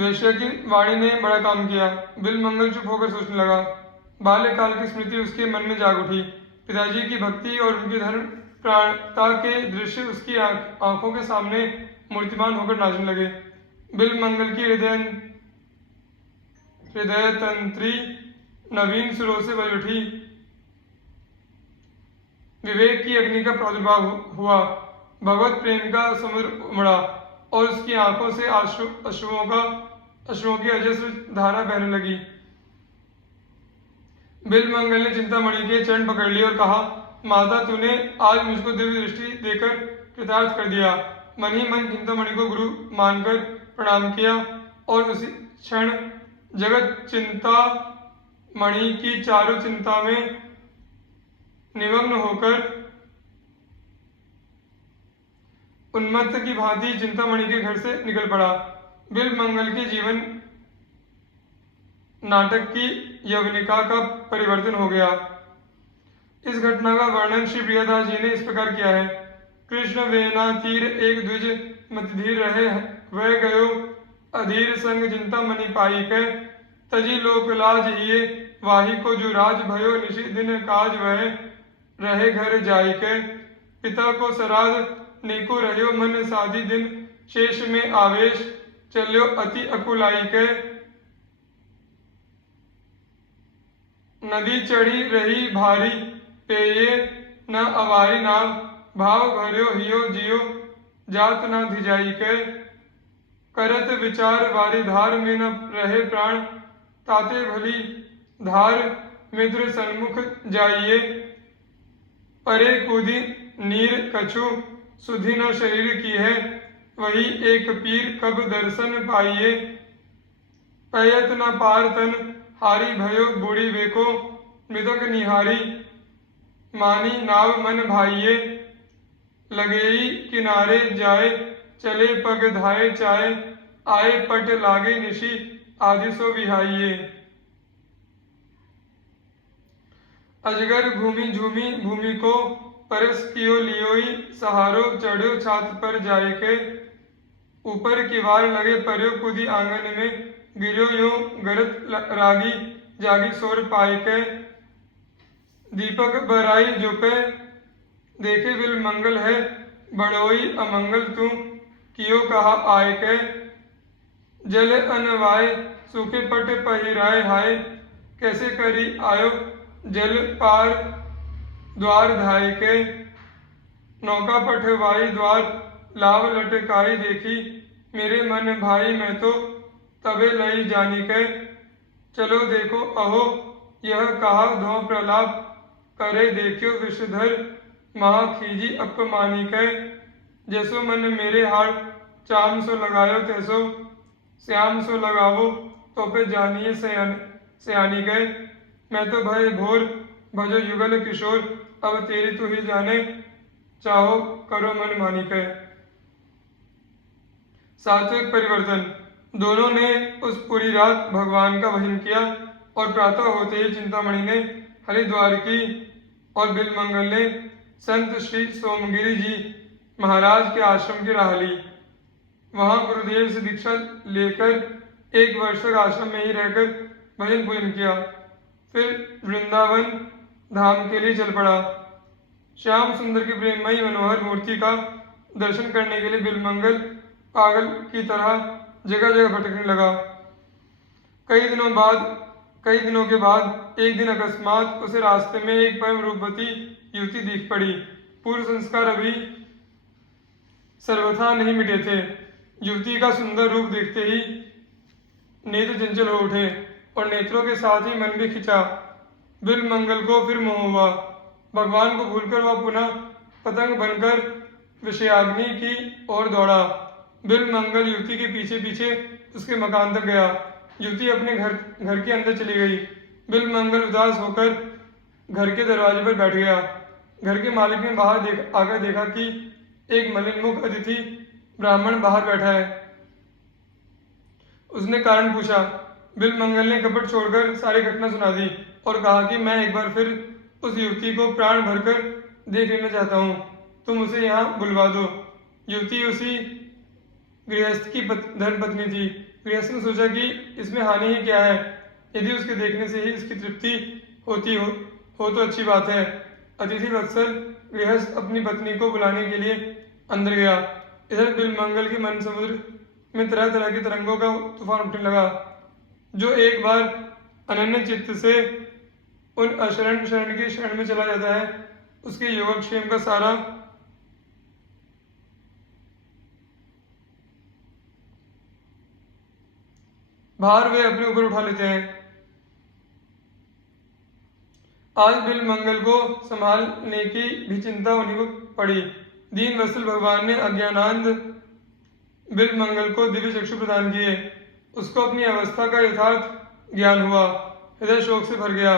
वेश्या की वाणी ने बड़ा काम किया। बिलमंगल चुप होकर सोचने लगा। बाल्यकाल की स्मृति उसके मन में जाग उठी। पिताजी की भक्ति और उनकी धर्म प्राणता के दृश्य उसकी आंखों के सामने मूर्तिमान होकर नाचने लगे। बिलमंगल की हृदय तंत्री नवीन सुरों से बज उठी। विवेक की अग्नि का प्रादुर्भाव हुआ। भगवत प्रेम का समुद्र उमड़ा और उसकी आंखों से अश्रुओं की अजस्र धारा बहने लगी। बिलमंगल ने चिंतामणि के चरण पकड़ लिए और कहा, माता, तूने आज मुझको दिव्य दृष्टि देकर कृतार्थ कर दिया। मन ही मन चिंतामणि को गुरु मानकर प्रणाम किया और उसी क्षण जगत चिंता मणि की चारु चिंता में निमग्न होकर उन्मत्त की भांति चिंतामणि के घर से निकल पड़ा। बिलमंगल के जीवन नाटक की यवनिका का परिवर्तन हो गया। इस घटना का वर्णन श्री प्रियदास जी ने इस प्रकार किया है। कृष्ण वेना तीर एक द्विज मत धीर रहे, वह गयो अधीर संग चिंता मणि पाई के, तजी लोक लाज हिये वाही को जो राज भयो, निशि दिन काज वह रहे घर जाई के, पिता को सराध नीको रहो मन साधी दिन, शेष में आवेश चल्यो अति अकुलाई के, नदी चढ़ी रही भारी पेये न अवारी नाव, भाव भर्यो हियो जियो जात न धिजाई के, करत विचार वारी धार में न रहे प्राण, ताते भली धार मित्र सन्मुख जाइए, परे कूदी नीर कछु सुधि न शरीर की है, वही एक पीर कब दर्शन पाइए, पैयत न पार तन हारी भयो बूढ़ी वेको, मृतक निहारी मानी नाव मन भाइये, लगेई किनारे जाए चले पग धाये चाय, आए पट लागे निशी आदि सो विहाइये, अजगर घूमी झूमी भूमि को परस कियो लियोई, सहारो चढ़ो छात पर जाए के, ऊपर की वार लगे पर्यो कूदी आंगन में, गिरो यो गरत रागी जागी सोर पाए के, दीपक बराई जोपे देखे बिल मंगल है, बड़ोई अमंगल तू कियो कहा आए के, जल अनवाय सूखे पट पहिराए हाय, कैसे करी आयो जल पार द्वार धाय के, नौका पठवाई द्वार लाव लटकाई देखी, मेरे मन भाई मैं तो तबे लई जानी के, चलो देखो अहो यह कहा धो प्रलाप, करे देखियो विषधर महा खीजी अपमानी के, जैसो मन मेरे हार चाम सो लगायो तैसो श्याम सो लगावो, तो पे जानिए सयानी गए, मैं तो भय भोर भजो युगल किशोर, अब तेरी तू ही जाने चाहो करो मन मानी के। सात्विक परिवर्तन। दोनों ने उस पूरी रात भगवान का भजन किया और प्रातः होते ही चिंतामणि ने हरिद्वार की और बिलमंगल ने संत श्री सोमगिरी जी महाराज के आश्रम की राह ली। वहां गुरुदेव से दीक्षा लेकर 1 वर्ष तक आश्रम में ही रहकर भजन पूजन किया। फिर वृंदावन धाम के लिए चल पड़ा। श्याम सुंदर की प्रेममयी मनोहर मूर्ति का दर्शन करने के लिए बिलमंगल पागल की तरह जगह जगह भटकने लगा। कई दिनों के बाद एक दिन अकस्मात उसे रास्ते में एक परम रूपवती युवती दिख पड़ी। पूर्व संस्कार अभी सर्वथा नहीं मिटे थे। युवती का सुंदर रूप देखते ही नेत्र चंचल हो उठे और नेत्रों के साथ ही मन भी खिंचा। बिलमंगल को फिर मोह हुआ। भगवान को भूलकर वह पुनः पतंग बनकर विषयाग्नि की ओर दौड़ा। बिलमंगल युवती के पीछे पीछे उसके मकान तक गया। युवती अपने घर के अंदर चली गई। बिलमंगल उदास होकर घर के दरवाजे पर बैठ गया। घर के मालिक ने बाहर आकर देखा कि एक मलिन मुख अतिथि ब्राह्मण बाहर बैठा है। उसने कारण पूछा। बिलमंगल ने कपट छोड़कर सारी घटना सुना दी और कहा कि मैं एक बार फिर उस युवती को प्राण भरकर देख लेना चाहता हूँ, तुम उसे यहाँ बुलवा दो। युवती उसी गृहस्थ की धर्मपत्नी थी। गृहस्थ ने सोचा कि इसमें हानि ही क्या है, यदि उसके देखने से ही इसकी तृप्ति होती हो तो अच्छी बात है। अतिथि वत्सल गृहस्थ अपनी पत्नी को बुलाने के लिए अंदर गया। इधर बिलमंगल के मन समुद्र में तरह तरह की तरंगों का तूफान उठने लगा। जो एक बार अनन्य चित्त से उन अशरण शरण की शरण में चला जाता है, उसके योगक्षेम का सारा भार वे अपने ऊपर उठा लेते हैं। आज बिलमंगल को संभालने की भी चिंता होने को पड़ी। दीन वत्सल भगवान ने अज्ञानांध बिलमंगल को दिव्य चक्षु प्रदान किए। उसको अपनी अवस्था का यथार्थ ज्ञान हुआ। हृदय शोक से भर गया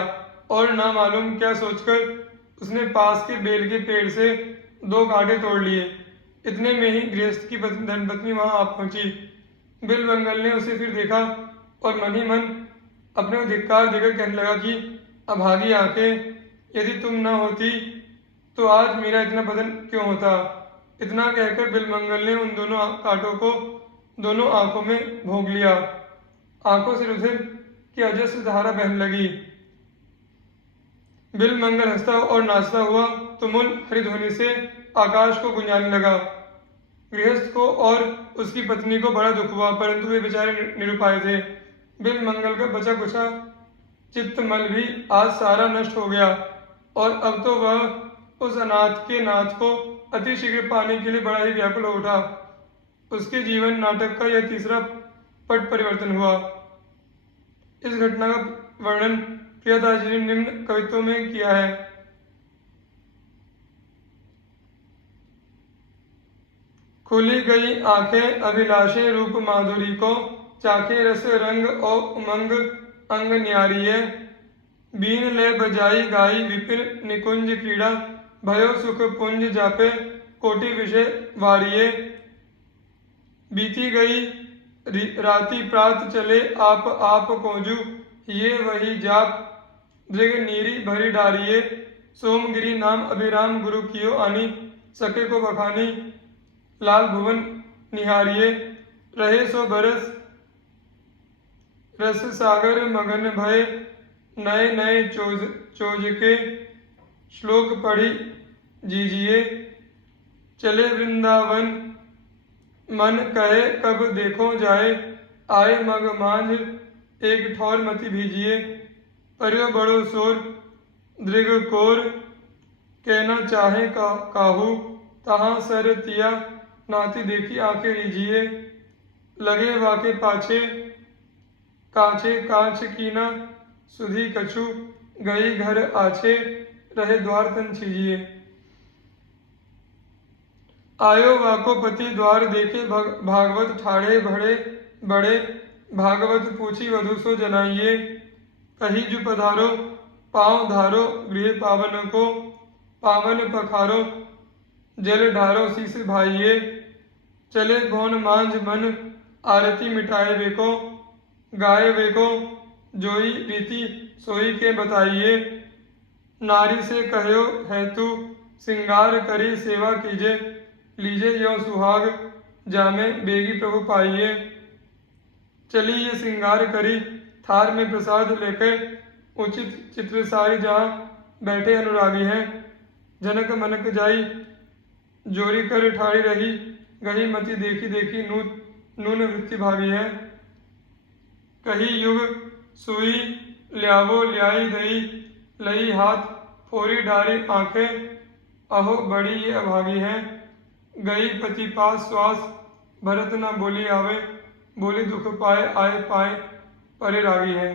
और ना मालूम क्या सोचकर उसने पास के बेल के पेड़ से 2 कांटे तोड़ लिए। इतने में ही गृहस्थ की धर्मपत्नी वहां आ पहुंची। बिलमंगल ने उसे फिर देखा और मन ही मन अपने को धिक्कार देकर कहने लगा कि अभागी आंखें, यदि तुम न होती तो आज मेरा इतना बदन क्यों होता। इतना कहकर बिलमंगल ने उन दोनों कांटों को दोनों आंखों में भोग लिया। आंखों से रुधिर की अजस्र धारा बहने लगी। बिलमंगल हंसता और नाचता हुआ तुमुल हरिध्वनि से आकाश को गुंजाने लगा। गृहस्थ को और उसकी पत्नी को बड़ा दुख हुआ, परंतु वे बेचारे निरुपाय थे। बिलमंगल का बचा कुचा चित्तमल भी आज सारा नष्ट हो गया और अब तो वह उस अनाथ के नाथ को अति शीघ्र पाने के लिए बड़ा ही व्याकुल हो उठा। उसके जीवन नाटक का यह तीसरा पट परिवर्तन हुआ। इस घटना का वर्णन प्रियदास जी ने निम्न कवित्वों में किया है। खुली गई आंखें अभिलाषे रूप माधुरी को, चाखे रस रंग और उमंग अंग न्यारिये। बीन ले बजाई गाई विपिन निकुंज क्रीड़ा, भयो सुख पुंज जापे कोटि विषय वारिये। बीती गई राति प्रात चले आप कोजू, ये वही जाप दृग नीरी भरी डारिये। सोमगिरी नाम अभिराम गुरु कियो आनी, सके को बखानी लाल भुवन निहारिये। रहे सो बरस रस सागर मगन भय, नए नए चोज के श्लोक पढ़ी जीजिए। चले वृंदावन मन कहे कब देखो जाए, आए मग मांझ एक ठौर मति भीजिए। पर्यो बड़ो शोर दृग कोर, कहना चाहे काहू, तहाँ सर तिया नाती देखी आंखें रीझिए। लगे वाके पाछे काछे कांच कीना, सुधी कछु गई घर आछे, रहे द्वार तन छीजिए। आयो वाको पति द्वार देखे, भागवत ठाढ़े भड़े बड़े, भागवत पूछी वधु सो जनाइए। कही जु पधारो पाँव धारो, गृह पावन को पावन पखारो, जल ढारो शीस भाइये। चले भौन मांझ मन आरती मिटाए वेको, गाए वेको जोई रीति सोई के बताइए। नारी से कहो है तू सिंगार करी सेवा कीजे, लीजे यो सुहाग जामे बेगी प्रभु पाइये। चली ये सिंगार करी थार में प्रसाद लेकर, उचित चित्रसारी जहाँ बैठे अनुरागी हैं। जनक मनक जाई जोरी कर ठाड़ी रही, गही मति देखी देखी नून वृत्ति भागी है। कही युग सुई ल्यावो ल्याई दई, लई हाथ फोरी डारी आंखें, अहो बड़ी ये अभागी है। गई पति पास श्वास भरत न बोली आवे, बोली दुख पाए आए पाए परे रागी है।